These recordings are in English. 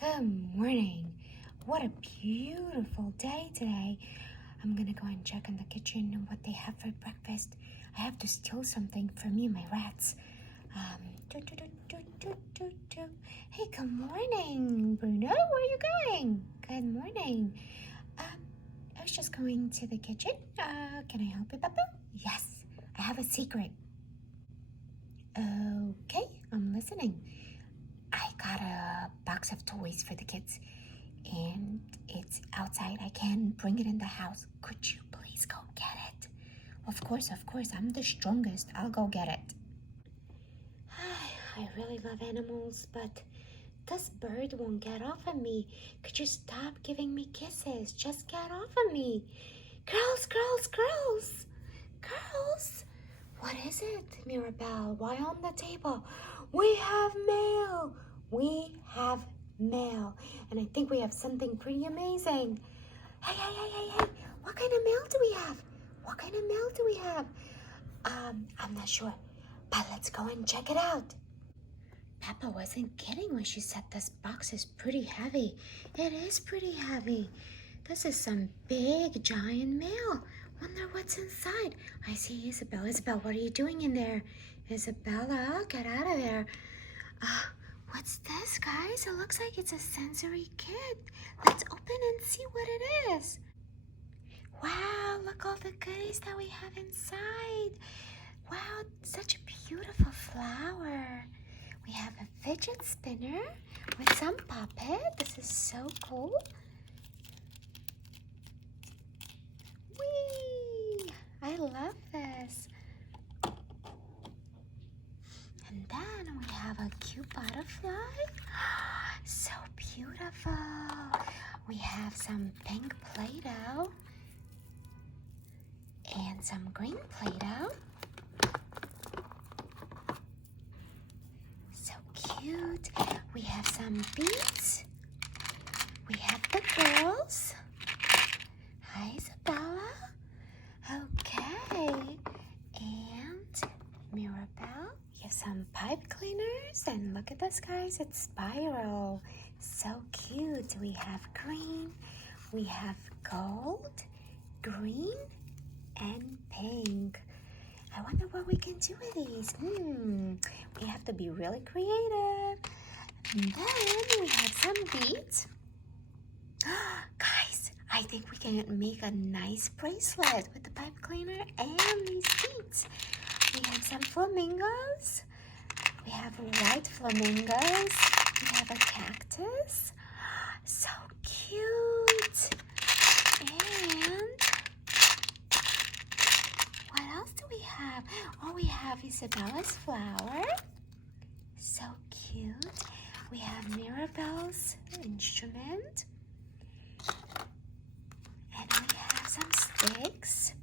Good morning. What a beautiful day today. I'm gonna go and check in the kitchen and what they have for breakfast. I have to steal something for me and my rats. Hey, good morning, Bruno. Where are you going? Good morning. I was just going to the kitchen. Can I help you, Pepa? Yes, I have a secret. Okay, I'm listening. I got a box of toys for the kids, and it's outside. I can't bring it in the house. Could you please go get it? Of course. I'm the strongest. I'll go get it. I really love animals, but this bird won't get off of me. Could you stop giving me kisses? Just get off of me. Girls. What is it, Mirabel? Why on the table? We have mail. And I think we have something pretty amazing. Hey. What kind of mail do we have? I'm not sure, but let's go and check it out. Pepa wasn't kidding when she said this box is pretty heavy. It is pretty heavy. This is some big, giant mail. Wonder what's inside. I see Isabel. Isabel, what are you doing in there? Isabella, get out of there. What's this, guys? It looks like it's a sensory kit. Let's open and see what it is. Wow, look all the goodies that we have inside. Wow, such a beautiful flower. We have a fidget spinner with some puppet. This is so cool. Whee! I love this. And then we have a cute butterfly. So beautiful. We have some pink Play-Doh and some green Play-Doh. So cute. We have some beads. We have the girls. Hi, Isabella. Okay. And Mirabel. We have some pipe cleaners. And look at this, guys. It's spiral. So cute. We have green. We have gold, green, and pink. I wonder what we can do with these. We have to be really creative. And then we have some beads. Guys, I think we can make a nice bracelet with the pipe cleaner and these beads. We have some flamingos. We have white flamingos. We have a cactus. So cute. And what else do we have? Oh, we have Isabella's flower. So cute. We have Mirabel's instrument. And we have some sticks.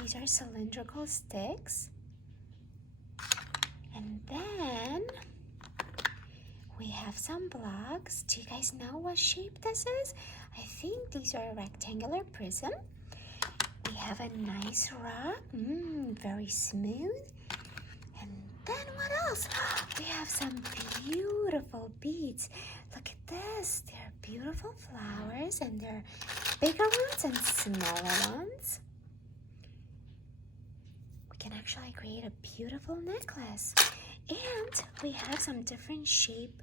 These are cylindrical sticks. And then we have some blocks. Do you guys know what shape this is? I think these are a rectangular prism. We have a nice rock, very smooth. And then what else? We have some beautiful beads. Look at this. They're beautiful flowers, and they're bigger ones and smaller ones. We can actually create a beautiful necklace. And we have some different shape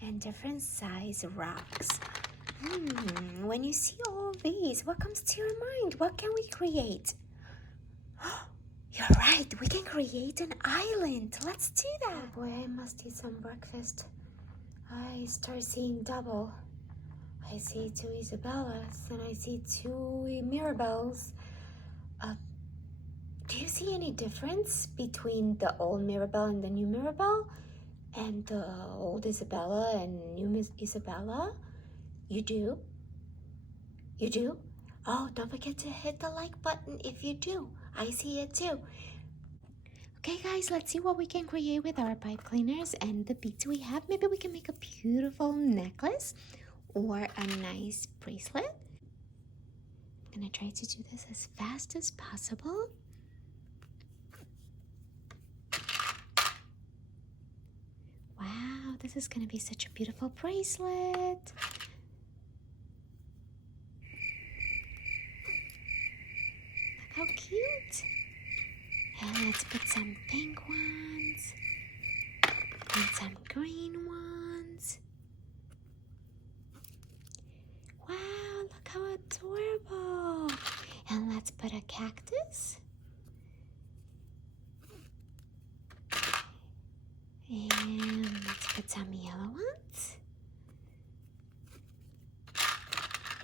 and different size rocks. When you see all of these, what comes to your mind? What can we create? You're right, we can create an island. Let's do that. Oh boy, I must eat some breakfast. I start seeing double. I see 2 Isabellas and I see 2 Mirabels. Do you see any difference between the old Mirabel and the new Mirabel? And the old Isabella and new Isabella? You do? You do? Oh, don't forget to hit the like button if you do. I see it too. Okay, guys, let's see what we can create with our pipe cleaners and the beads we have. Maybe we can make a beautiful necklace or a nice bracelet. I'm gonna try to do this as fast as possible. Wow, this this is gonna be such a beautiful bracelet. Look how cute. And let's put some pink ones and some green ones. Wow, look how adorable. And let's put a cactus. And let's put some yellow ones.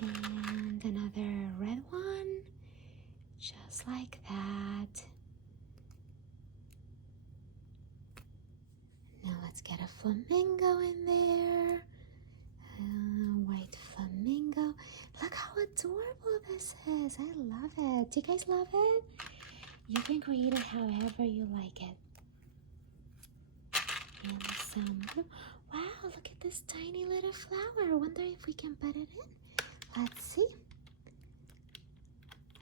And another red one. Just like that. Now let's get a flamingo in there. White flamingo. Look how adorable this is. I love it. Do you guys love it? You can create it however you like it. And some blue. Wow, look at this tiny little flower. I wonder if we can put it in. Let's see.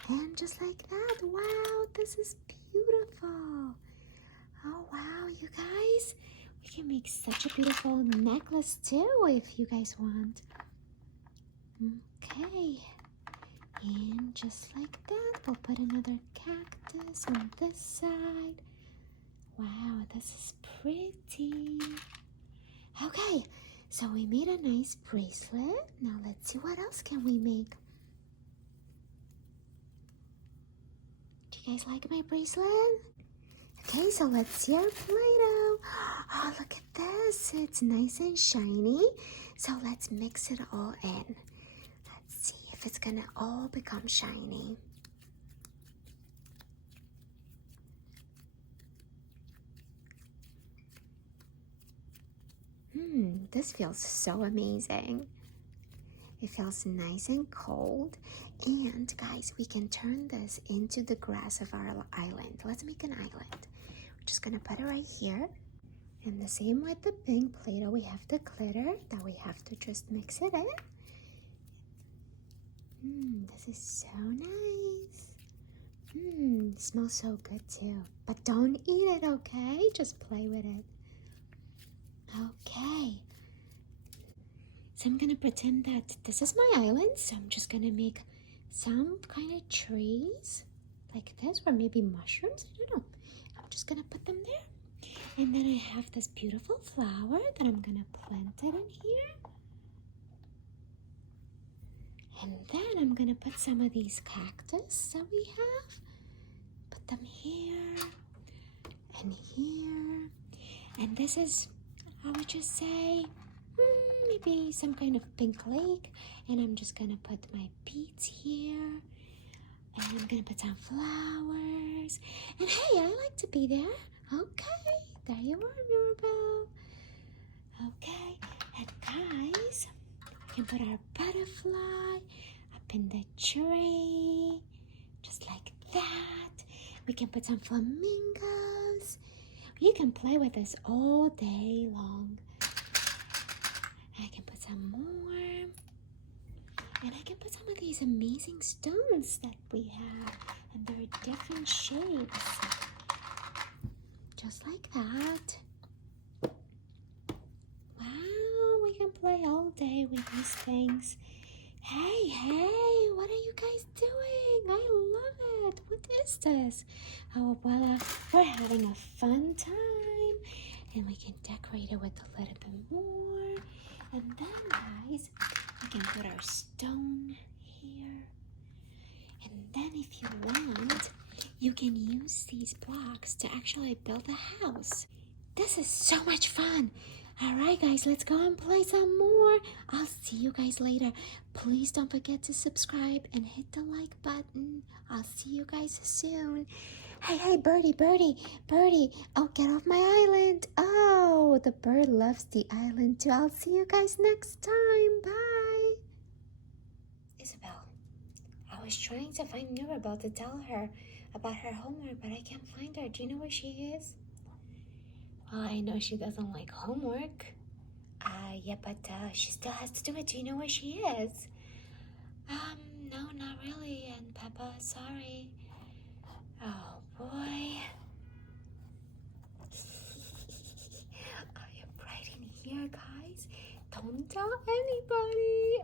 And just like that. Wow, this is beautiful. Oh, wow, you guys. We can make such a beautiful necklace too if you guys want. Okay. And just like that, we'll put another cactus on this side. Wow, this is pretty. Okay, so we made a nice bracelet. Now let's see what else can we make. Do you guys like my bracelet? Okay, so let's see our Play-Doh. Oh, look at this. It's nice and shiny. So let's mix it all in. Let's see if it's gonna all become shiny. This feels so amazing. It feels nice and cold. And guys, we can turn this into the grass of our island. Let's make an island. We're just gonna put it right here. And the same with the pink Play-Doh, we have the glitter that we have to just mix it in. This is so nice. It smells so good too. But don't eat it, okay? Just play with it. Okay. So I'm gonna pretend that this is my island. So I'm just gonna make some kind of trees like this, or maybe mushrooms. I don't know. I'm just gonna put them there. And then I have this beautiful flower that I'm gonna plant it in here. And then I'm gonna put some of these cactus that we have. Put them here and here. And this is, I would just say, maybe some kind of pink lake. And I'm just gonna put my beads here. And I'm gonna put some flowers. And hey, I like to be there. Okay, there you are, Mirabel. Okay, and guys, we can put our butterfly up in the tree. Just like that. We can put some flamingos. You can play with this all day long. I can put some more. And I can put some of these amazing stones that we have. And they're different shapes. Just like that. Wow, we can play all day with these things. Hey, what are you guys doing? I love it. What is this? Oh, voila, we're having a fun time. And we can decorate it with a little bit more. And then, guys, we can put our stone here. And then if you want, you can use these blocks to actually build a house. This is so much fun. All right, guys, let's go and play some more. I'll see you guys later. Please don't forget to subscribe and hit the like button. I'll see you guys soon. Hey, birdie. Oh, get off my island. Oh, the bird loves the island too. I'll see you guys next time. Bye. Isabel, I was trying to find Mirabel to tell her about her homework, but I can't find her. Do you know where she is? Well, I know she doesn't like homework. Yeah, but she still has to do it. Do you know where she is? No, not really. And Pepa, sorry. Oh, boy. I am right in here. here, guys. Don't tell anybody.